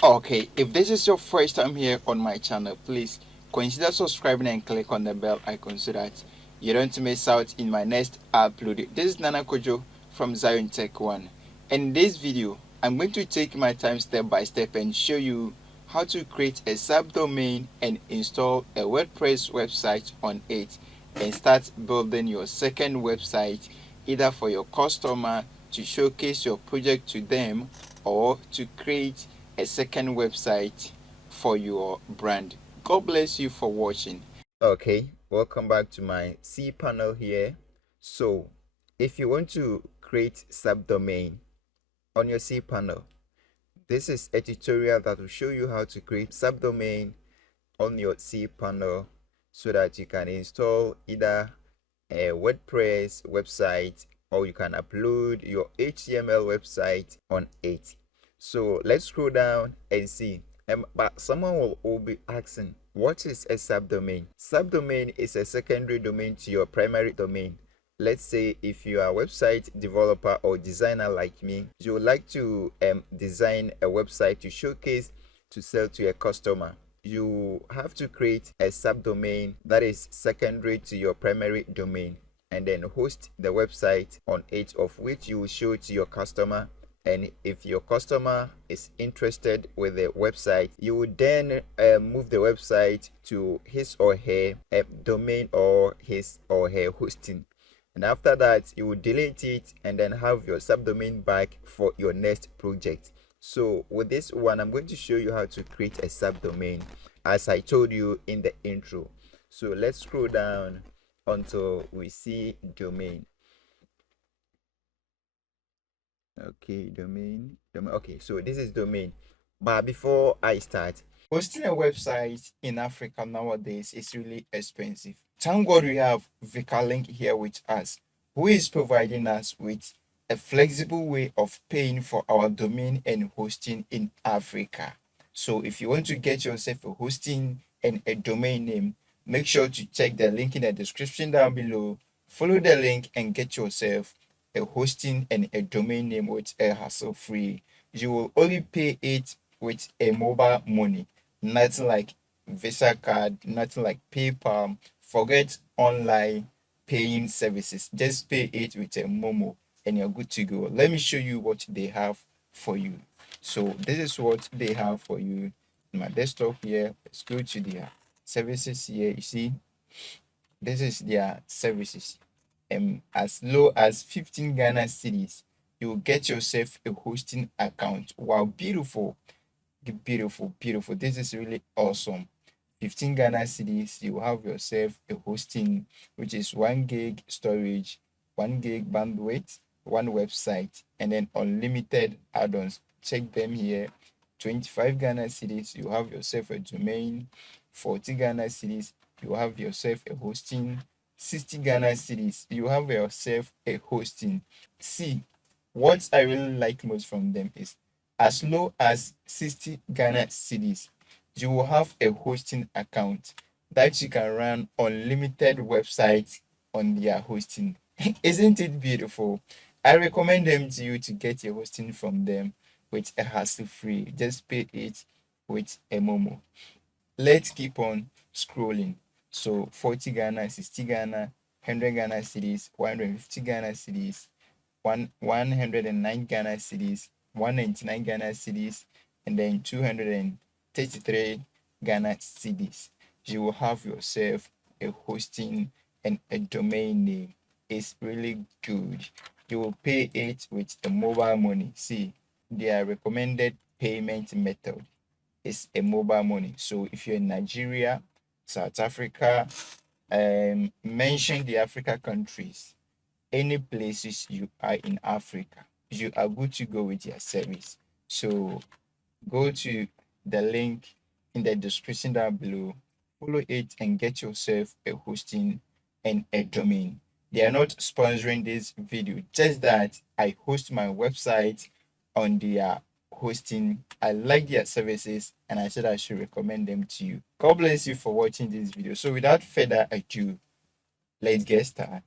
Okay, if this is your first time here on my channel, please consider subscribing and click on the bell icon so that you don't miss out in my next upload. This is Nana Kojo from Zion Tech One. In this video, I'm going to take my time step by step and show you how to create a subdomain and install a WordPress website on it and start building your second website either for your customer to showcase your project to them or to create a second website for your brand. God bless you for watching. Okay, welcome back to my cPanel here. So if you want to create subdomain on your cPanel, this is a tutorial that will show you how to create subdomain on your cPanel so that you can install either a WordPress website or you can upload your HTML website on it. So let's scroll down and see. But someone will all be asking, what is a subdomain? Subdomain is a secondary domain to your primary domain. Let's say if you are a website developer or designer like me, you would like to design a website to showcase to sell to a customer. You have to create a subdomain that is secondary to your primary domain and then host the website on it, of which you will show to your customer. And if your customer is interested with the website, you would then move the website to his or her domain or his or her hosting. And after that, you will delete it and then have your subdomain back for your next project. So with this one, I'm going to show you how to create a subdomain as I told you in the intro. So let's scroll down until we see domain. Okay, domain. Okay, so this is domain. But before I start, hosting a website in Africa nowadays is really expensive. Thank God we have Vikalink here with us, who is providing us with a flexible way of paying for our domain and hosting in Africa. So if you want to get yourself a hosting and a domain name, make sure to check the link in the description down below. Follow the link and get yourself a hosting and a domain name with a hassle free. You will only pay it with a mobile money, nothing like Visa card, nothing like PayPal. Forget online paying services. Just pay it with a Momo and you're good to go. Let me show you what they have for you. So this is what they have for you in my desktop here. Let's go to their services here. You see, this is their services. As low as 15 Ghana cedis, you will get yourself a hosting account. Wow, beautiful, beautiful, beautiful. This is really awesome. 15 Ghana cedis, you will have yourself a hosting, which is 1 gig storage, 1 gig bandwidth, one website, and then unlimited add-ons. Check them here. 25 Ghana cedis, you have yourself a domain. 40 Ghana cedis, you have yourself a hosting. 60 Ghana cedis, you have yourself a hosting. See, what I really like most from them is as low as 60 Ghana cedis, you will have a hosting account that you can run unlimited websites on their hosting. Isn't it beautiful? I recommend them to you to get your hosting from them with a hassle free. Just pay it with a Momo. Let's keep on scrolling. So 40 Ghana, 60 Ghana, 100 Ghana cedis, 150 Ghana cedis, 109 Ghana cedis, 199 Ghana cedis, and then 233 Ghana cedis. You will have yourself a hosting and a domain name. It's really good. You will pay it with a mobile money. See, their recommended payment method is a mobile money. So if you're in Nigeria, South Africa, mention the Africa countries, any places you are in Africa, you are good to go with your service. So go to the link in the description down below, follow it and get yourself a hosting and a domain. They are not sponsoring this video, just that I host my website on their hosting. I like their services and I said I should recommend them to you. God bless you for watching this video. So without further ado, let's get started.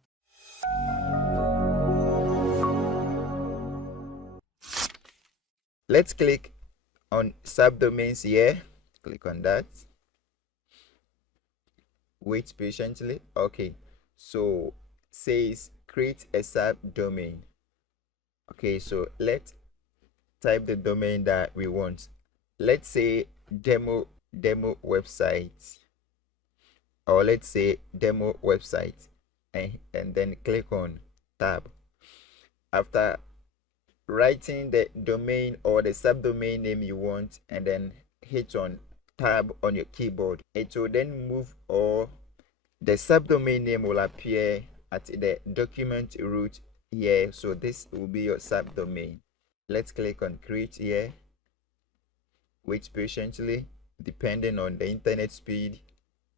Let's click on subdomains here. Click on that. Wait patiently. Okay, so says create a subdomain. Okay, so let's type the domain that we want. Let's say demo website, or let's say demo website, and then click on tab. After writing the domain or the subdomain name you want, and then hit on tab on your keyboard, it will then move, or the subdomain name will appear at the document root here. So this will be your subdomain. Let's click on create here. Wait patiently, depending on the internet speed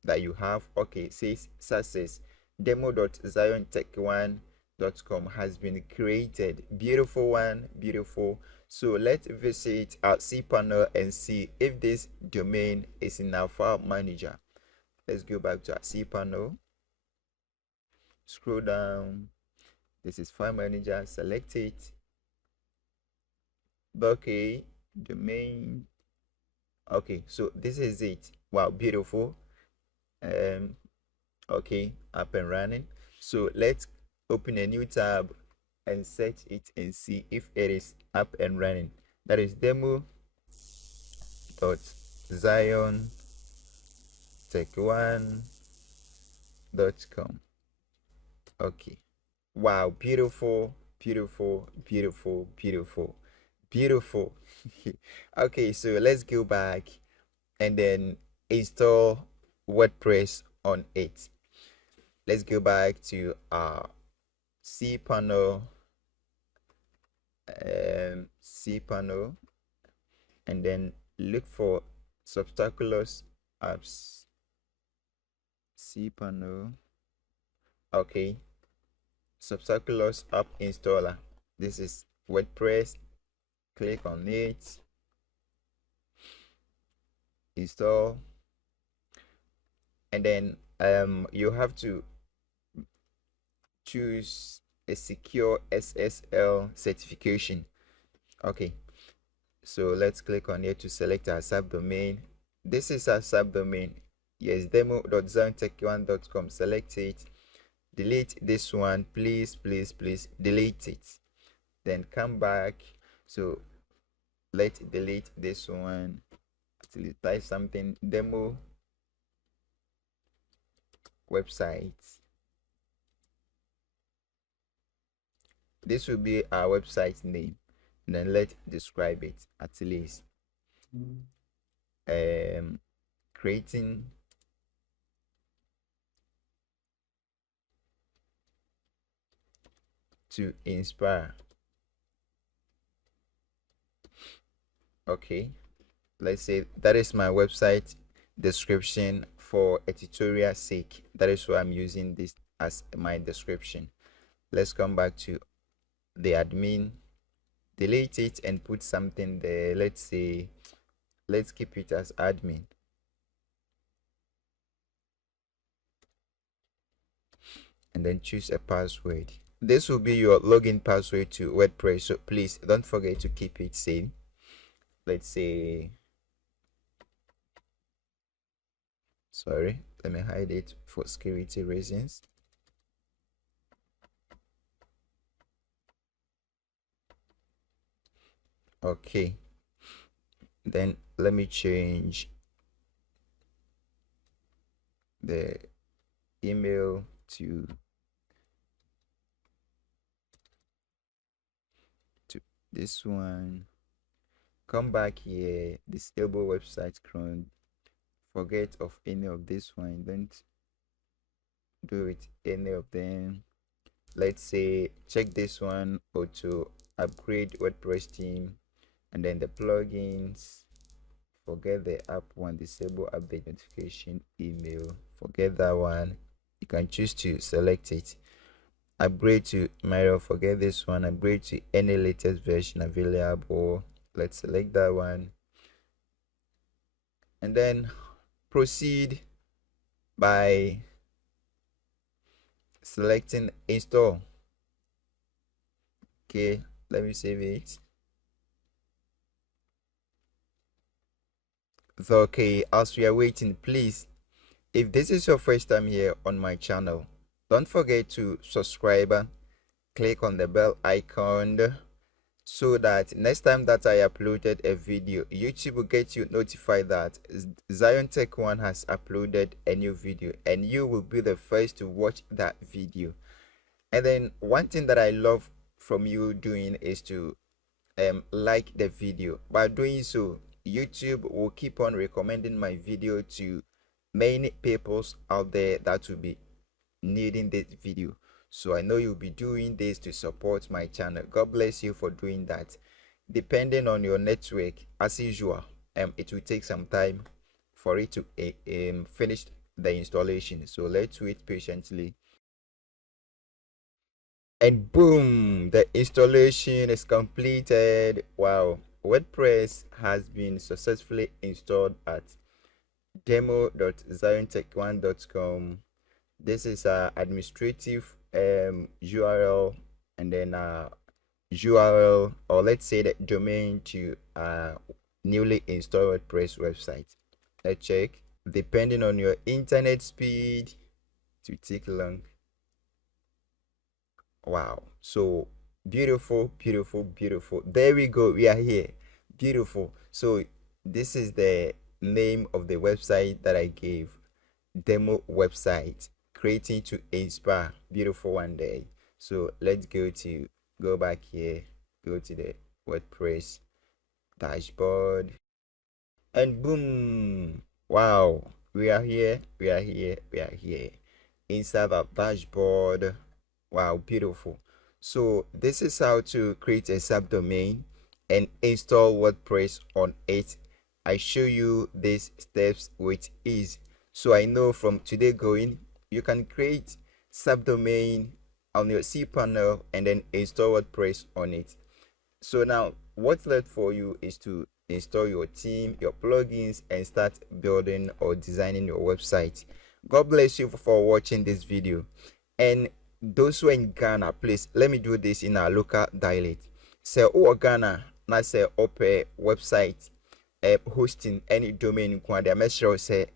that you have. Okay, says success. Demo.ziontech1.com has been created. Beautiful one, beautiful. So let's visit our cPanel and see if this domain is in our file manager. Let's go back to our cPanel. Scroll down. This is file manager. Select it. Okay, domain. Okay, so this is it. Wow, beautiful. Okay, up and running. So let's open a new tab and search it and see if it is up and running. That is demo.ziontech1.com. Okay. Wow, beautiful, beautiful, beautiful, beautiful, beautiful. Okay, so let's go back and then install WordPress on it. Let's go back to our cPanel, cPanel, and then look for Substaculous apps. cPanel. Okay, Substaculous app installer. This is WordPress. Click on it, install, and then you have to choose a secure SSL certification. Okay, so let's click on here to select our subdomain. This is our subdomain. Yes, demo.ziontech1.com. Select it, delete this one, please delete it, then come back. So let's delete this one. Actually type something, demo website. This will be our website name, and then let's describe it. At least creating to inspire. Okay, let's say that is my website description for a tutorial sake. That is why I'm using this as my description. Let's come back to the admin, delete it and put something there. Let's say, let's keep it as admin, and then choose a password. This will be your login password to WordPress, so please don't forget to keep it same. Let's say, sorry, let me hide it for security reasons. Okay, then let me change the email to this one. Come back here, disable website cron. Forget of any of this one, don't do it any of them. Let's say check this one, or to upgrade WordPress theme, and then the plugins. Forget the app one, disable update notification email. Forget that one. You can choose to select it. Upgrade to Mario. Forget this one. Upgrade to any latest version available. Let's select that one, and then proceed by selecting install. Okay, let me save it. Okay, as we are waiting, please, if this is your first time here on my channel, don't forget to subscribe, click on the bell icon, so that next time that I uploaded a video, YouTube will get you notified that Zion Tech One has uploaded a new video, and you will be the first to watch that video. And then one thing that I love from you doing is to like the video. By doing so, YouTube will keep on recommending my video to many people out there that will be needing this video. So I know you'll be doing this to support my channel. God bless you for doing that. Depending on your network, as usual, it will take some time for it to finish the installation. So let's wait patiently. And boom, the installation is completed. Wow, WordPress has been successfully installed at demo.ziontech1.com. This is a administrative URL, and then URL, or let's say the domain to newly installed WordPress website. Let's check. Depending on your internet speed, it will take long. Wow, so beautiful, beautiful, beautiful. There we go, we are here. Beautiful. So this is the name of the website that I gave, demo website, creating to inspire. Beautiful one day. So let's go back here, go to the WordPress dashboard, and boom, wow, we are here inside our dashboard. Wow, beautiful. So this is how to create a subdomain and install WordPress on it. I show you these steps with ease. So I know from today going, you can create subdomain on your cPanel and then install WordPress on it. So now what's left for you is to install your theme, your plugins, and start building or designing your website. God bless you for watching this video. And those who are in Ghana, please let me do this in our local dialect. Say oh Ghana, na say open website hosting any domain kwanda. Make sure say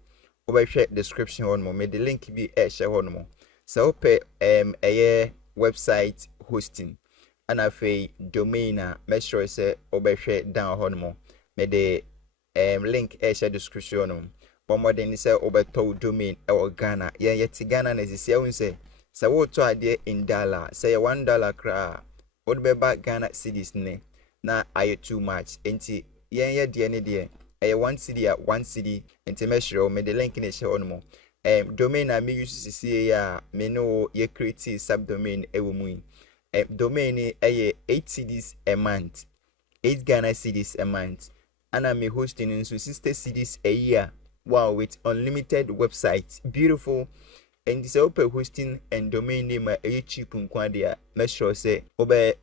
share description on mo. May the link be share on mo. Say open a website hosting. And afi domain make sure say share down on mo. May the link share description on mo. But more than say to domain or Ghana. Yeah, yet Ghana is say. So what to idea in dollar? Say $1 cra. What be back Ghana cedis ne? Na aye too much. Enti yen de ne de. Aye 1 cedi at 1 cedi. Enti measure me the link in share on mo. Domain I me use to see ya me no ye create subdomain ewo mu. Domain aye 8 cedis a month. 8 Ghana cedis a month. And I'm hosting in so 60 cedis a year. Wow, with unlimited websites. Beautiful. And this open hosting and domain name a cheap nkwadia. Make sure say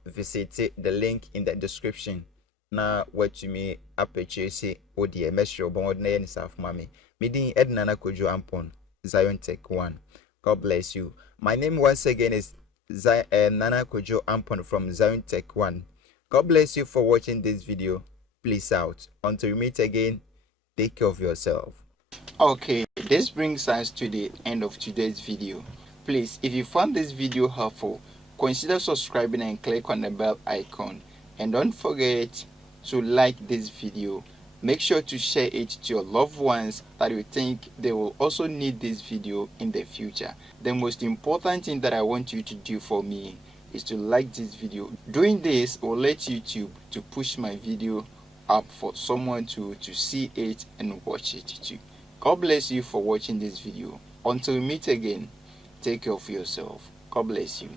visit the link in the description. Now what you may purchase or the make sure bon na yen self mami. Meeting Nana Kojo Ampon, Zion Tech One. God bless you. My name once again is Nana Kojo Ampon from Zion Tech One. God bless you for watching this video. Please out. Until we meet again, take care of yourself. Okay, this brings us to the end of today's video. Please, if you found this video helpful, consider subscribing and click on the bell icon. And don't forget to like this video. Make sure to share it to your loved ones that you think they will also need this video in the future. The most important thing that I want you to do for me is to like this video. Doing this will let YouTube to push my video up for someone to see it and watch it too. God bless you for watching this video. Until we meet again, take care of yourself. God bless you.